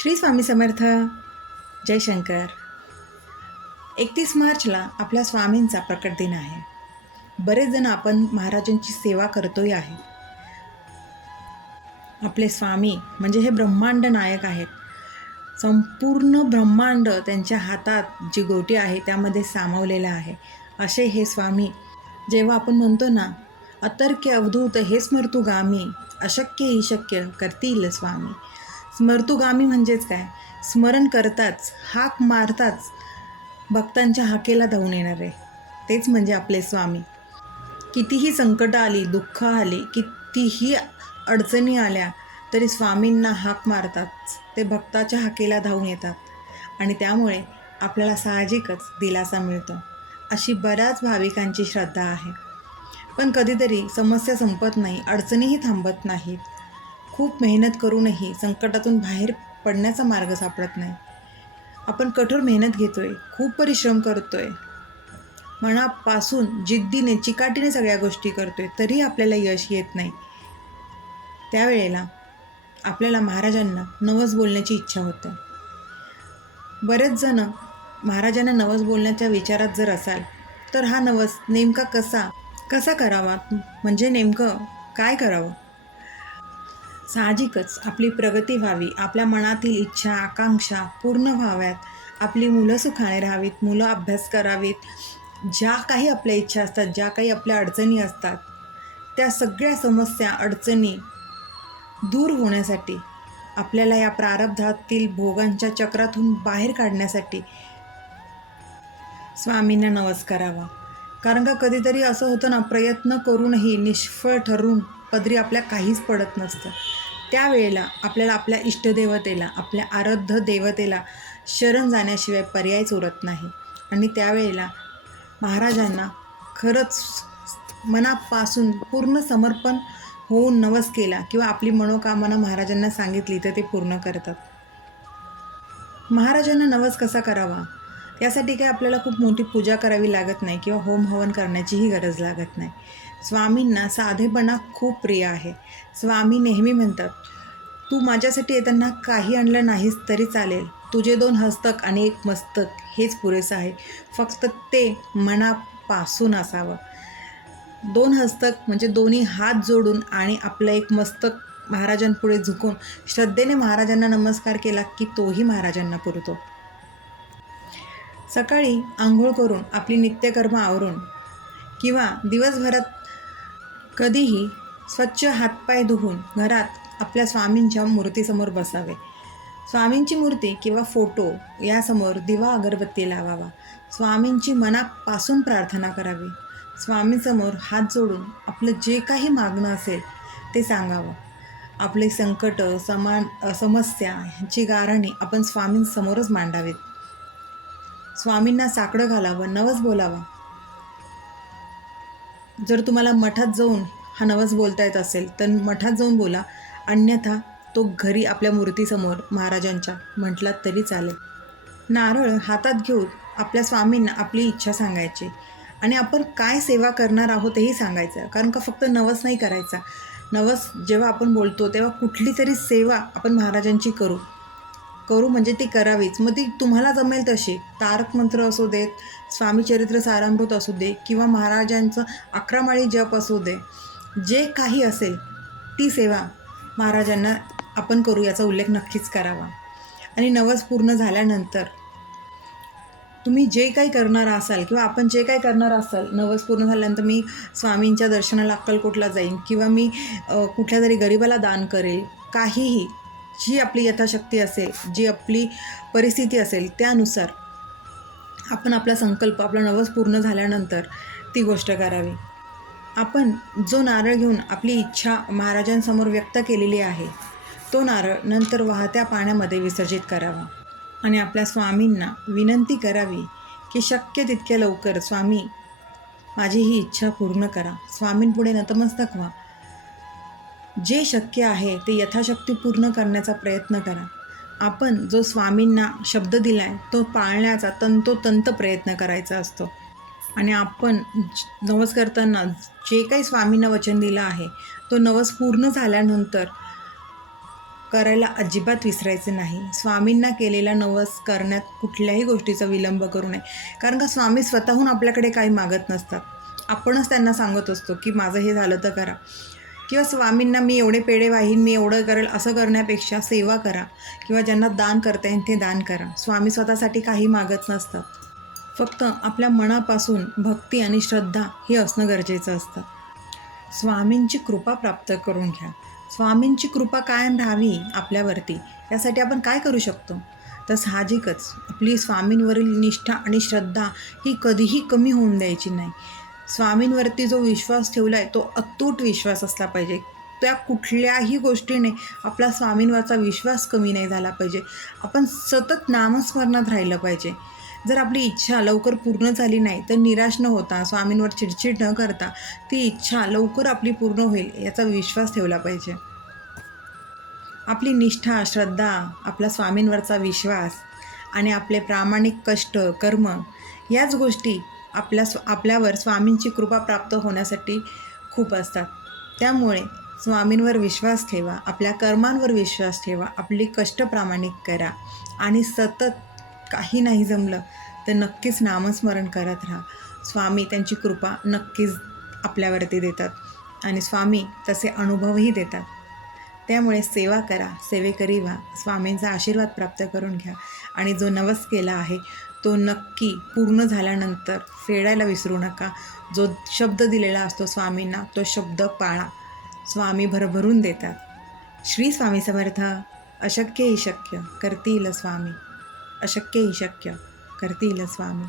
श्री स्वामी समर्थ. जयशंकर एकतीस मार्चला आपल्या स्वामींचा प्रकट दिन आहे. बरेच जण आपण महाराजांची सेवा करतोय आहे. आपले स्वामी म्हणजे हे ब्रह्मांड नायक आहेत. संपूर्ण ब्रह्मांड त्यांच्या हातात जी गोटी आहे त्यामध्ये सामावलेलं आहे. असे हे स्वामी जेव्हा आपण म्हणतो ना अतर्क्य अवधूत हे स्मर्तुगामी अशक्य ही शक्य करतील स्वामी. स्मर्तुगामी म्हणजेच काय? स्मरण करताच हाक मारताच भक्तांच्या हाकेला धावून येणारे तेच म्हणजे आपले स्वामी. कितीही संकटं आली दुःख आली कितीही अडचणी आल्या तरी स्वामींना हाक मारतात ते भक्ताच्या हाकेला धावून येतात. आणि त्यामुळे आपल्याला साहजिकच दिलासा मिळतो. अशी बऱ्याच भाविकांची श्रद्धा आहे. पण कधीतरी समस्या संपत नाही अडचणीही थांबत नाहीत. खूप मेहनत करूनही संकटातून बाहेर पडण्याचा मार्ग सापडत नाही. आपण कठोर मेहनत घेतोय खूप परिश्रम करतोय. मनापासून जिद्दीने चिकाटीने सगळ्या गोष्टी करतोय तरी आपल्याला यश येत नाही. त्यावेळेला आपल्याला महाराजांना नवस बोलण्याची इच्छा होते. बरेच जण महाराजांना नवस बोलण्याच्या विचारात जर असाल तर हा नवस नेमका कसा कसा करावा? म्हणजे नेमकं काय करावं? साहजिकच आपली प्रगती व्हावी आपल्या मनातील इच्छा आकांक्षा पूर्ण व्हाव्यात. आपली मुलं सुखाने राहावीत मुलं अभ्यास करावीत. ज्या काही आपल्या इच्छा असतात ज्या काही आपल्या अडचणी असतात त्या सगळ्या समस्या अडचणी दूर होण्यासाठी आपल्याला या प्रारब्धातील भोगांच्या चक्रातून बाहेर काढण्यासाठी स्वामींना नवस कारण का कधीतरी असं होतं ना प्रयत्न करूनही निष्फळ ठरून पदरी आपल्या काहीच पडत नसतं. त्यावेळेला आपल्याला आपल्या इष्टदेवतेला आपल्या आराध्य देवतेला शरण जाण्याशिवाय पर्यायच उरत नाही. आणि त्यावेळेला महाराजांना खरंच मनापासून पूर्ण समर्पण होऊन नवस केला किंवा आपली मनोकामना महाराजांना सांगितली तर ते पूर्ण करतात. महाराजांना नवस कसा करावा? यासाठी काही आपल्याला खूप मोठी पूजा करावी लागत नाही किंवा होम हवन करण्याचीही गरज लागत नाही. स्वामींना साधेपणा खूप प्रिय आहे. स्वामी नेहमी म्हणतात तू माझ्यासाठी येताना काही आणलं नाहीस तरी चालेल. तुझे दोन हस्तक आणि एक मस्तक हेच पुरेसं आहे. फक्त ते मनापासून असावं. दोन हस्तक म्हणजे दोन्ही हात जोडून आणि आपलं एक मस्तक महाराजांपुढे झुकून श्रद्धेने महाराजांना नमस्कार केला की तोही महाराजांना पुरतो. सकाळी आंघोळ करून आपली नित्यकर्म आवरून किंवा दिवसभरात कधीही स्वच्छ हातपाय धुवून घरात आपल्या स्वामींच्या मूर्तीसमोर बसावे. स्वामींची मूर्ती किंवा फोटो यासमोर दिवा अगरबत्ती लावावा. स्वामींची मनापासून प्रार्थना करावी. स्वामींसमोर हात जोडून आपलं जे काही मागणं असेल ते सांगावं. आपले संकट समान समस्या ह्यांची गारणी आपण स्वामींसमोरच मांडावीत. स्वामींना साकडं घालावं नवस बोलावा. जर तुम्हाला मठात जाऊन हा नवस बोलता येत असेल तर मठात जाऊन बोला. अन्यथा तो घरी आपल्या मूर्तीसमोर महाराजांच्या म्हटलात तरी चालेल. नारळ हातात घेऊन आपल्या स्वामींना आपली इच्छा सांगायची. आणि आपण काय सेवा करणार आहोत हेही सांगायचं. कारण का फक्त नवस नाही करायचा? नवस जेव्हा आपण बोलतो तेव्हा कुठली तरी सेवा आपण महाराजांची करू. करू म्हणजे ती करावीच. मग ती तुम्हाला जमेल तशी. तारक मंत्र असू देत स्वामी चरित्र सारामृत असू दे किंवा महाराजांचं अकरामाळी जप असू दे जे काही असेल ती सेवा महाराजांना आपण करू याचा उल्लेख नक्कीच करावा. आणि नवस पूर्ण झाल्यानंतर तुम्ही जे काही करणार असाल किंवा आपण जे काही करणार असाल नवस पूर्ण झाल्यानंतर मी स्वामींच्या दर्शनाला अक्कलकोटला जाईन किंवा मी कुठल्या तरी गरिबाला दान करेल काहीही जी आपली यथाशक्ती असेल जी आपली परिस्थिती असेल त्यानुसार आपण आपला संकल्प आपला नवस पूर्ण झाल्यानंतर ती गोष्ट करावी. आपण जो नारळ घेऊन आपली इच्छा महाराजांसमोर व्यक्त केलेली आहे तो नारळ नंतर वाहत्या पाण्यामध्ये विसर्जित करावा. आणि आपल्या स्वामींना विनंती करावी की शक्य तितक्या लवकर स्वामी माझी ही इच्छा पूर्ण करा. स्वामींपुढे नतमस्तक व्हा. जे शक्य आहे ते यथाशक्ती पूर्ण करण्याचा प्रयत्न करा. आपण जो स्वामींना शब्द दिला आहे तो पाळण्याचा तंतोतंत प्रयत्न करायचा असतो. आणि आपण नवस करताना जे काही स्वामींना वचन दिलं आहे तो नवस पूर्ण झाल्यानंतर करायला अजिबात विसरायचे नाही. स्वामींना केलेला नवस करण्यात कुठल्याही गोष्टीचा विलंब करू नये. कारण का स्वामी स्वतःहून आपल्याकडे काही मागत नसतात. आपणच त्यांना सांगत असतो की माझं हे झालं तर करा. किंवा स्वामींना मी एवढे पेढे वाहीन मी एवढं करेल असं करण्यापेक्षा सेवा करा किंवा ज्यांना दान करता येईल ते दान करा. स्वामी स्वतःसाठी काही मागत नसतात. फक्त आपल्या मनापासून भक्ती आणि श्रद्धा हे असणं गरजेचं असतं. स्वामींची कृपा प्राप्त करून घ्या. स्वामींची कृपा कायम राहावी आपल्यावरती. यासाठी आपण काय करू शकतो? तर साहजिकच आपली स्वामींवरील निष्ठा आणि श्रद्धा ही कधीही कमी होऊन द्यायची नाही. स्वामींवरती जो विश्वास ठेवला आहे तो अतूट विश्वास असला पाहिजे. त्या कुठल्याही गोष्टीने आपला स्वामींवरचा विश्वास कमी नाही झाला पाहिजे. आपण सतत नामस्मरणात राहिलं पाहिजे. जर आपली इच्छा लवकर पूर्ण झाली नाही तर निराश न होता स्वामींवर चिडचिड न करता ती इच्छा लवकर आपली पूर्ण होईल याचा विश्वास ठेवला पाहिजे. आपली निष्ठा श्रद्धा आपला स्वामींवरचा विश्वास आणि आपले प्रामाणिक कष्ट कर्म याच गोष्टी आपल्या स्व आपल्यावर स्वामींची कृपा प्राप्त होण्यासाठी खूप असतात. त्यामुळे स्वामींवर विश्वास ठेवा आपल्या कर्मांवर विश्वास ठेवा आपली कष्ट प्रामाणिक करा आणि सतत काही नाही जमलं तर नक्कीच नामस्मरण करत राहा. स्वामी त्यांची कृपा नक्कीच आपल्यावरती देतात आणि स्वामी तसे अनुभवही देतात. त्यामुळे सेवा करा सेवेकरी व्हा स्वामींचा आशीर्वाद प्राप्त करून घ्या आणि जो नवस केला आहे तो नक्की पूर्ण झाल्यानंतर फेडायला विसरू नका. जो शब्द दिलेला असतो स्वामींना तो शब्द पाळा. स्वामी भरभरून देतात. श्री स्वामी समर्थ अशक्यही शक्य करतील स्वामी. अशक्यही शक्य करतील स्वामी.